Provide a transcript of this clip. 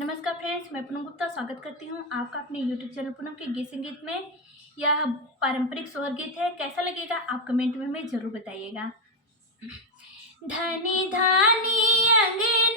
नमस्कार फ्रेंड्स, मैं पूनम गुप्ता स्वागत करती हूँ आपका अपने यूट्यूब चैनल पूनम के गीत संगीत में। यह पारंपरिक सोहर गीत है। कैसा लगेगा आप कमेंट में ज़रूर बताइएगा। धनी धानी अंगना